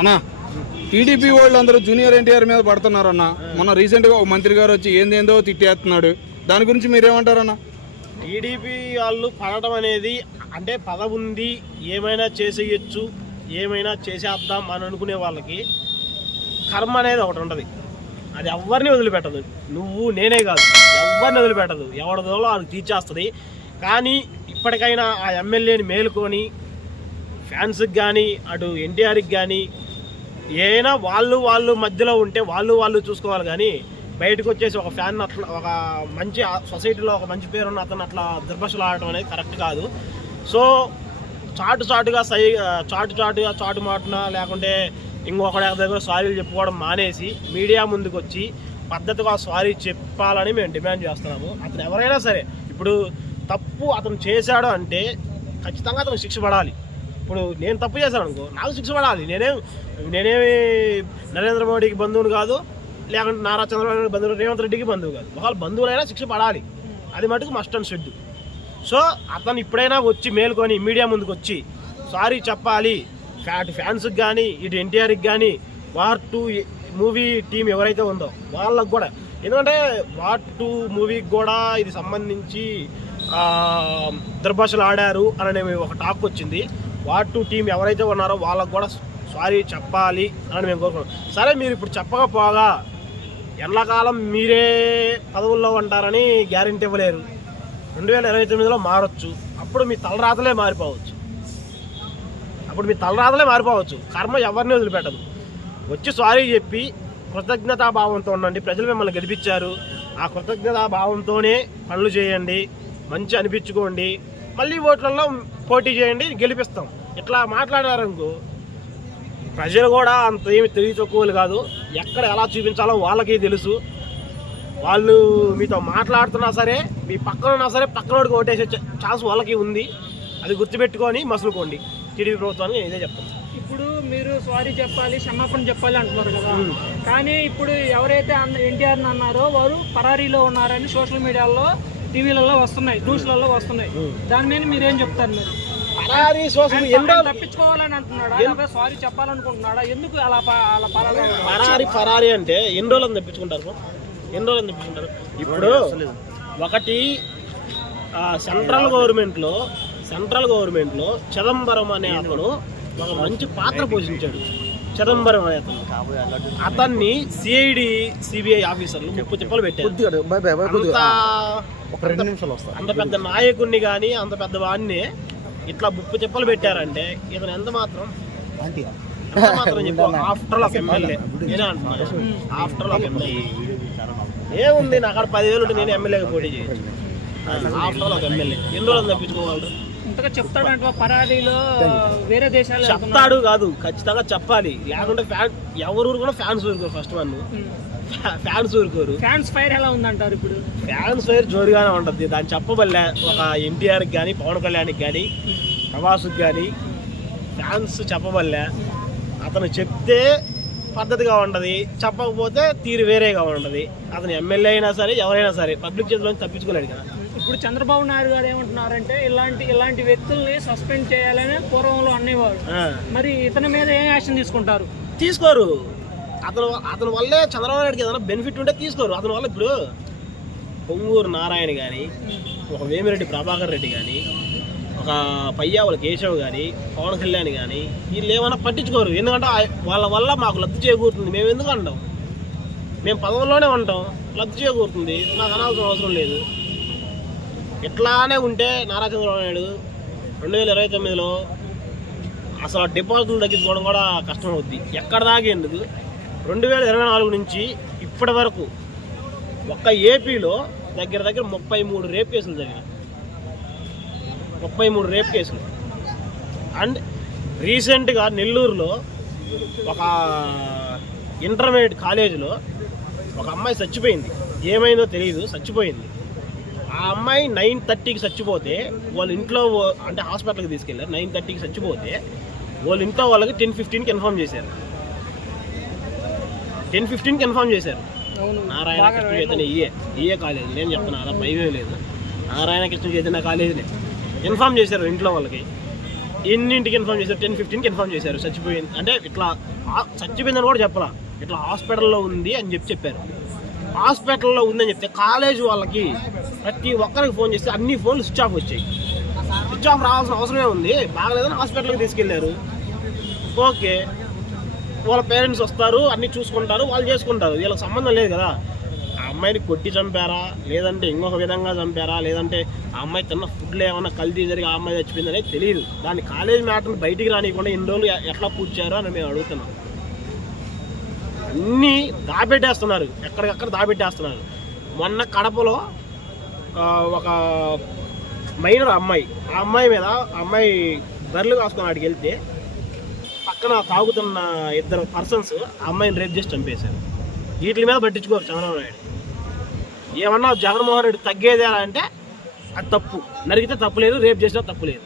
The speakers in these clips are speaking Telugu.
అన్నా టీడీపీ వాళ్ళు అందరూ జూనియర్ ఎన్టీఆర్ మీద పడుతున్నారన్న. మొన్న రీసెంట్గా ఒక మంత్రి గారు వచ్చి ఏందేందో తిట్టేస్తున్నాడు. దాని గురించి మీరేమంటారన్నా? టీడీపీ వాళ్ళు పడటం అనేది అంటే పదవి ఉంది, ఏమైనా చేసేయచ్చు, ఏమైనా చేసేద్దాం అని అనుకునే వాళ్ళకి కర్మ అనేది ఒకటి ఉంటుంది. అది ఎవరిని వదిలిపెట్టదు. నువ్వు నేనే కాదు, ఎవరిని వదిలిపెట్టదు. ఎవరిదో వాళ్ళకి తీర్చేస్తుంది. కానీ ఇప్పటికైనా ఆ ఎమ్మెల్యేని మేలుకొని ఫ్యాన్స్కి కానీ అటు ఎన్టీఆర్కి కానీ ఏమైనా వాళ్ళు మధ్యలో ఉంటే వాళ్ళు చూసుకోవాలి. కానీ బయటకు వచ్చేసి ఒక ఫ్యాన్ అట్లా ఒక మంచి సొసైటీలో ఒక మంచి పేరున్న అతను అట్లా దుర్భాషలు ఆడటం అనేది కరెక్ట్ కాదు. సో చాటు మాటున లేకుంటే ఇంకొకటి దగ్గర సారీలు చెప్పుకోవడం మానేసి మీడియా ముందుకు వచ్చి పద్ధతిగా సారీ చెప్పాలని మేము డిమాండ్ చేస్తున్నాము. అతను ఎవరైనా సరే ఇప్పుడు తప్పు అతను చేశాడు అంటే ఖచ్చితంగా అతను శిక్ష పడాలి. ఇప్పుడు నేను తప్పు చేశాను అనుకో, నాకు శిక్ష పడాలి. నేనేమి నరేంద్ర మోడీకి బంధువుని కాదు, లేకుంటే నారా చంద్రబాబు బంధువులు, రేవంత్ రెడ్డికి బంధువు కాదు. ఒకవేళ బంధువులైనా శిక్ష పడాలి. అది మటుకు మస్ట్ అండ్ షుడ్. సో అతను ఇప్పుడైనా వచ్చి మేలుకొని మీడియా ముందుకు వచ్చి సారీ చెప్పాలి. అటు ఫ్యాన్స్కి కానీ ఇటు ఎన్టీఆర్కి కానీ వార్ 2 మూవీ టీం ఎవరైతే ఉందో వాళ్ళకు కూడా, ఎందుకంటే వార్ 2 మూవీకి కూడా ఇది సంబంధించి దుర్భాషలు ఆడారు అనే ఒక టాక్ వచ్చింది. వార్ 2 టీం ఎవరైతే ఉన్నారో వాళ్ళకు కూడా సారీ చెప్పాలి అని మేము కోరుకున్నాం. సరే మీరు ఇప్పుడు చెప్పకపోగా ఎండాకాలం మీరే పదవుల్లో ఉంటారని గ్యారెంటీ ఇవ్వలేరు. 2029లో మారొచ్చు. అప్పుడు మీ తలరాతలే మారిపోవచ్చు. కర్మ ఎవరిని వదిలిపెట్టదు. వచ్చి సారీ చెప్పి కృతజ్ఞతాభావంతో ఉండండి. ప్రజలు మిమ్మల్ని గెలిపించారు. ఆ కృతజ్ఞతాభావంతోనే పనులు చేయండి, మంచి అనిపించుకోండి, మళ్ళీ ఓట్లలో పోటీ చేయండి, గెలిపిస్తాం. ఇట్లా మాట్లాడారనుకో ప్రజలు కూడా అంత ఏమి తెలివి తక్కువలు కాదు. ఎక్కడ ఎలా చూపించాలో వాళ్ళకి తెలుసు. వాళ్ళు మీతో మాట్లాడుతున్నా సరే, మీ పక్కన ఉన్నా సరే పక్కనోడికి ఓటేసే ఛాన్స్ వాళ్ళకి ఉంది. అది గుర్తుపెట్టుకొని మసులుకోండి. టీడీపీ ప్రభుత్వాన్ని ఇదే చెప్తాను. ఇప్పుడు మీరు సారీ చెప్పాలి, క్షమాపణ చెప్పాలి అంటున్నారు కదా. కానీ ఇప్పుడు ఎవరైతే ఎన్టీఆర్ని అన్నారో వారు పరారీలో ఉన్నారని సోషల్ మీడియాలో, టీవీలలో వస్తున్నాయి, న్యూస్లలో వస్తున్నాయి. దాని మీద మీరేం చెప్తారు? మీరు పరారీ సోషల్ తప్పించుకోవాలని అంటున్నాడా, సారీ చెప్పాలనుకుంటున్నాడా? ఎందుకు అలా పరారీ అంటే ఎన్ని రోజులు తెప్పించుకుంటారు? ఇప్పుడు ఒకటి సెంట్రల్ గవర్నమెంట్లో చిదంబరం అనే అతను ఒక మంచి పాత్ర పోషించాడు. చిదంబరం అనే అతన్ని సిఐడి సిబిఐ ఆఫీసర్లు 30 తిప్పలు పెట్టారు. అంత పెద్ద నాయకుడిని కానీ అంత పెద్ద వాడిని ఇట్లా 30 తిప్పలు పెట్టారంటే ఇతను ఎంత మాత్రం చెప్పు. ఆఫ్టర్ ఆఫ్ ఎమ్మెల్యే నేనే అంటున్నాను. ఆఫ్టర్ ఆఫ్ ఎమ్మెల్యే ఏముంది, నాకు అక్కడ 10,000 ఉంటే నేను ఎమ్మెల్యేగా పోటీ చేయొచ్చు. ఆఫ్టర్ ఆఫ్ ఎమ్మెల్యే ఎన్ని రోజులు తప్పించుకోగలరు? చెప్తాడు పరారీలో వేరే దేశాలు చెప్తాడు కాదు, ఖచ్చితంగా చెప్పాలి. లేకుంటే ఎవరు కూడా ఫ్యాన్స్ ఊరుకోరు. ఫస్ట్ ఫ్యాన్స్ ఊరుకోరు. ఫ్యాన్స్ ఫైర్ ఎలా ఉందంటారు? ఇప్పుడు ఫ్యాన్స్ ఫైర్ జోరుగానే ఉంటుంది. దాన్ని చెప్పబల్లే ఒక ఎన్టీఆర్కి కానీ పవన్ కళ్యాణ్కి కానీ ప్రభాస్కి కానీ ఫ్యాన్స్ చెప్పబల్లే. అతను చెప్తే పద్ధతిగా ఉంటుంది, చెప్పకపోతే తీరు వేరేగా ఉంటుంది. అతను ఎమ్మెల్యే అయినా సరే ఎవరైనా సరే పబ్లిక్ చేతిలో తప్పించుకోలేడు కదా. ఇప్పుడు చంద్రబాబు నాయుడు గారు ఏమంటున్నారంటే ఇలాంటి వ్యక్తుల్ని సస్పెండ్ చేయాలని పూర్వంలో అనేవారు. మరి ఇతని మీద ఏం యాక్షన్ తీసుకోరు. అతని వల్లే చంద్రబాబు నాయుడుకి ఏదైనా బెనిఫిట్ ఉంటే తీసుకోరు. అతని వల్ల ఇప్పుడు పొంగూరు నారాయణ కానీ, ఒక వేమిరెడ్డి ప్రభాకర్ రెడ్డి కానీ, ఒక పయ్యావుల కేశవ్ కానీ, పవన్ కళ్యాణ్ కానీ వీళ్ళు ఏమైనా పట్టించుకోరు. ఎందుకంటే వాళ్ళ వల్ల మాకు లబ్ధి చేకూరుతుంది. మేము ఎందుకు అంటాం? మేము పదవుల్లోనే ఉంటాం, లబ్ధి చేకూరుతుంది, నాకు అనాల్సిన అవసరం లేదు. ఇట్లానే ఉంటే నారా చంద్రబాబు నాయుడు 2029లో అసలు డిపాజిట్లు తగ్గించుకోవడం కూడా కష్టం అవుద్ది. ఎక్కడ దాకా ఎందుకు 2024 నుంచి ఇప్పటి వరకు ఒక్క ఏపీలో దగ్గర 33 రేప్ కేసులు జరిగినాయి. 33 రేప్ కేసులు. అండ్ రీసెంట్గా నెల్లూరులో ఒక ఇంటర్మీడియట్ కాలేజీలో ఒక అమ్మాయి చచ్చిపోయింది. ఏమైందో తెలియదు, చచ్చిపోయింది. ఆ అమ్మాయి 9:30కి చచ్చిపోతే వాళ్ళ ఇంట్లో అంటే హాస్పిటల్కి తీసుకెళ్ళారు. 9:30కి చచ్చిపోతే వాళ్ళ ఇంట్లో వాళ్ళకి 10:15కి ఇన్ఫార్మ్ చేశారు. 10:15కి ఇన్ఫార్మ్ చేశారు. నారాయణ కృష్ణ చైతన్య ఈఏ కాలేజ్, నేను చెప్తున్నా అలా భయమే లేదు. నారాయణ కృష్ణ చైతన్య కాలేజీనే ఇన్ఫార్మ్ చేశారు ఇంట్లో వాళ్ళకి. ఎన్నింటికి ఇన్ఫార్మ్ చేశారు? 10:15కి ఇన్ఫార్మ్ చేశారు చచ్చిపోయింది. అంటే ఇట్లా చచ్చిపోయిందని కూడా చెప్పాల, ఇట్లా హాస్పిటల్లో ఉంది అని చెప్పారు. హాస్పిటల్లో ఉందని చెప్తే కాలేజ్ వాళ్ళకి ప్రతి ఒక్కరికి ఫోన్ చేస్తే అన్ని ఫోన్లు స్విచ్ ఆఫ్ వచ్చాయి. స్విచ్ ఆఫ్ రావాల్సిన అవసరమే ఉంది, బాగలేదని హాస్పిటల్కి తీసుకెళ్లారు. ఓకే, వాళ్ళ పేరెంట్స్ వస్తారు, అన్నీ చూసుకుంటారు, వాళ్ళు చేసుకుంటారు, వీళ్ళకి సంబంధం లేదు కదా. ఆ అమ్మాయిని కొట్టి చంపారా, లేదంటే ఇంకొక విధంగా చంపారా, లేదంటే ఆ అమ్మాయి తిన్న ఫుడ్లో ఏమన్నా కల్తీ జరిగి ఆ అమ్మాయి చచ్చిపోయింది అనేది తెలియదు. దాన్ని కాలేజ్ మ్యాటర్ని బయటికి రానియకుండా ఇన్ని రోజులు ఎట్లా పూడ్చారో అని మేము అడుగుతున్నాం. అన్నీ దాబెట్టేస్తున్నారు, ఎక్కడికక్కడ దాబెట్టేస్తున్నారు. మొన్న కడపలో ఒక మైనర్ అమ్మాయి, ఆ అమ్మాయి మీద అమ్మాయి బర్రెలు కాసుకొని ఆడికి వెళ్తే పక్కన తాగుతున్న ఇద్దరు పర్సన్స్ ఆ అమ్మాయిని రేప్ చేసి చంపేశారు. వీటి మీద పట్టించుకోరు చంద్రబాబు నాయుడు. ఏమన్నా జగన్మోహన్ రెడ్డి తగ్గేదేలా అంటే అది తప్పు, నరికితే తప్పులేదు, రేప్ చేసినా తప్పులేదు.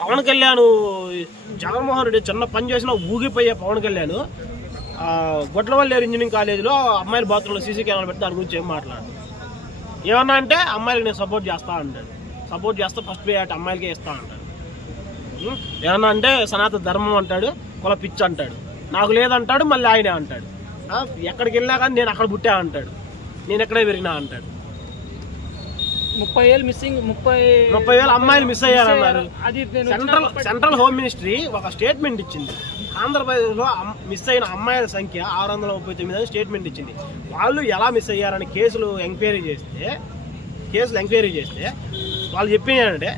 పవన్ కళ్యాణ్, జగన్మోహన్ రెడ్డి చిన్న పని చేసినా ఊగిపోయే పవన్ కళ్యాణ్ గొడ్లవల్లేరు ఇంజనీరింగ్ కాలేజీలో అమ్మాయిల బాత్రూంలో సీసీ కెమెరా పెట్టి దాని గురించి ఏం మాట్లాడు. ఏమన్నా అంటే అమ్మాయిలకు నేను సపోర్ట్ చేస్తా అంటాడు, సపోర్ట్ చేస్తా ఫస్ట్ ప్రయారిటీ అమ్మాయిలకే ఇస్తా అంటాడు. ఏమన్నా అంటే సనాతన ధర్మం అంటాడు, కుల పిచ్చి అంటాడు, నాకు లేదంటాడు, మళ్ళీ ఆయనే అంటాడు. ఎక్కడికి వెళ్ళినా కానీ నేను అక్కడ పుట్టా అంటాడు, నేను ఎక్కడే పెరిగినా అంటాడు. 30,000 మిస్సింగ్, 30,000 అమ్మాయిలు మిస్ అయ్యారన్నారు. సెంట్రల్ హోమ్ మినిస్ట్రీ ఒక స్టేట్మెంట్ ఇచ్చింది. ఆంధ్రప్రదేశ్లో మిస్ అయిన అమ్మాయిల సంఖ్య 639 అని స్టేట్మెంట్ ఇచ్చింది. వాళ్ళు ఎలా మిస్ అయ్యారని కేసులు ఎంక్వైరీ చేస్తే వాళ్ళు చెప్పిందంటే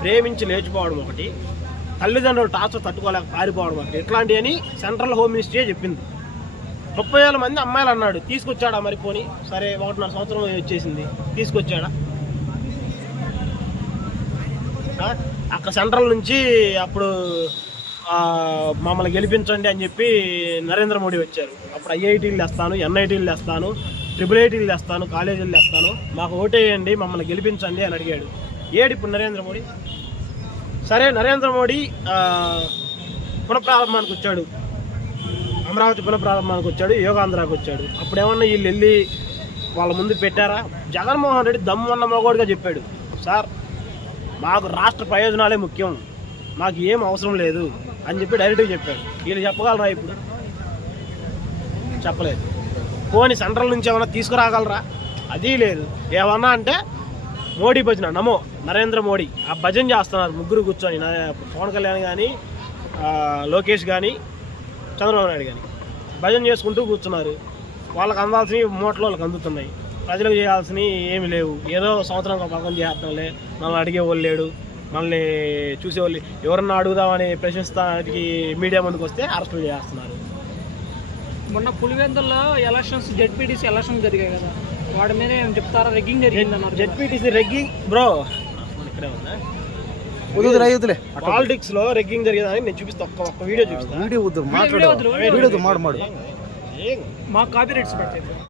ప్రేమించి లేచిపోవడం ఒకటి, తల్లిదండ్రులు టార్చర్ తట్టుకోలేక పారిపోవడం ఒకటి, ఇట్లాంటివి అని సెంట్రల్ హోమ్ మినిస్ట్రీ చెప్పింది. 30,000 మంది అమ్మాయిలు అన్నాడు, తీసుకొచ్చాడా మరి? పోనీ సరే, 1.5 సంవత్సరం వచ్చేసింది, తీసుకొచ్చాడా? అక్కడ సెంట్రల్ నుంచి అప్పుడు మమ్మల్ని గెలిపించండి అని చెప్పి నరేంద్ర మోడీ వచ్చారు. అప్పుడు ఐఐటీలు తెస్తాను, ఎన్ఐటీలు తెస్తాను, IIITలు తెస్తాను, కాలేజీలు తెస్తాను, మాకు ఓటేయండి, మమ్మల్ని గెలిపించండి అని అడిగాడు. ఇప్పుడు నరేంద్ర మోడీ? సరే, నరేంద్ర మోడీ పునఃప్రారంభానికి వచ్చాడు, అమరావతి పునఃప్రారంభానికి వచ్చాడు, యోగాంధ్రాకి వచ్చాడు. అప్పుడు ఏమన్నా వీళ్ళు వెళ్ళి వాళ్ళ ముందు పెట్టారా? జగన్మోహన్ రెడ్డి దమ్మున్న మగోడిగా చెప్పాడు, సార్ మాకు రాష్ట్ర ప్రయోజనాలే ముఖ్యం, మాకు ఏం అవసరం లేదు అని చెప్పి డైరెక్ట్గా చెప్పాడు. వీళ్ళు చెప్పగలరా? ఇప్పుడు చెప్పలేదు. పోనీ సెంట్రల్ నుంచి ఏమన్నా తీసుకురాగలరా? అది లేదు. ఏమన్నా అంటే మోడీ భజన, నమో నరేంద్ర మోడీ, ఆ భజన చేస్తున్నారు ముగ్గురు కూర్చొని, పవన్ కళ్యాణ్ కానీ, లోకేష్ కానీ, చంద్రబాబు నాయుడు కానీ భజన చేసుకుంటూ కూర్చున్నారు. వాళ్ళకి అందాల్సినవి మూటలో వాళ్ళకి అందుతున్నాయి, ప్రజలకు చేయాల్సినవి ఏమి లేవు. ఏదో సంవత్సరానికి ఒక పక్కన చేస్తాంలే, మనల్ని అడిగేవాళ్ళు లేడు, మనల్ని చూసేవాళ్ళు ఎవరన్నా అడుగుదామని ప్రశ్నిస్తానికి మీడియా ముందుకు వస్తే అరెస్టులు చేస్తున్నారు. మొన్న పులివెందుల్లో ఎలక్షన్స్, జెడ్పీటీసీ ఎలక్షన్ జరిగాయి కదా, వాడి మీద ఏం చెప్తారా? రెగ్గింగ్ జరిగిందన్నారు. జెడ్పీటీసీ రెగ్గింగ్ బ్రో, ఇక్కడే ఉందా? పాలిటిక్స్ లో రెగ్గింగ్ జరిగేదని నేను చూపిస్తా, ఒక్క వీడియో చూపిస్తా. మాకు కాపీ రైట్స్ పడతాయి.